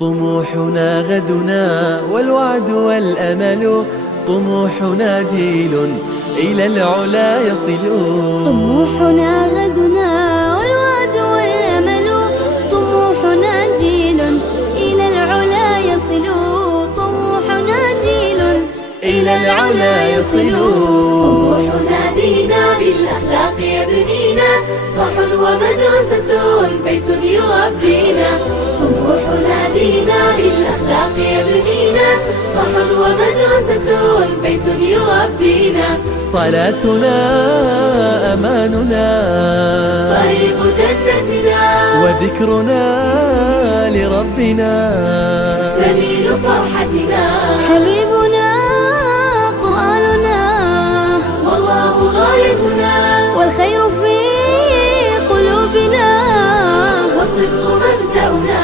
طموحنا غدنا والوعد والأمل، طموحنا جيل إلى العلا يصل. طموحنا غدنا والوعد والأمل، طموحنا جيل إلى العلا يصل. طموحنا جيل إلى العلا يصل. طموحنا دينا بالأخلاق يبنينا، صح ومدرسة بيت يربينا. طموحنا دينا بالأخلاق يبنينا، صح ومدرسة بيت يربينا. صلاتنا أماننا، طريق جنتنا، وذكرنا لربنا سبيل فرحتنا. حبيبنا قرآننا، والله غايتنا، والخير في قلوبنا، والصدق مبدأنا.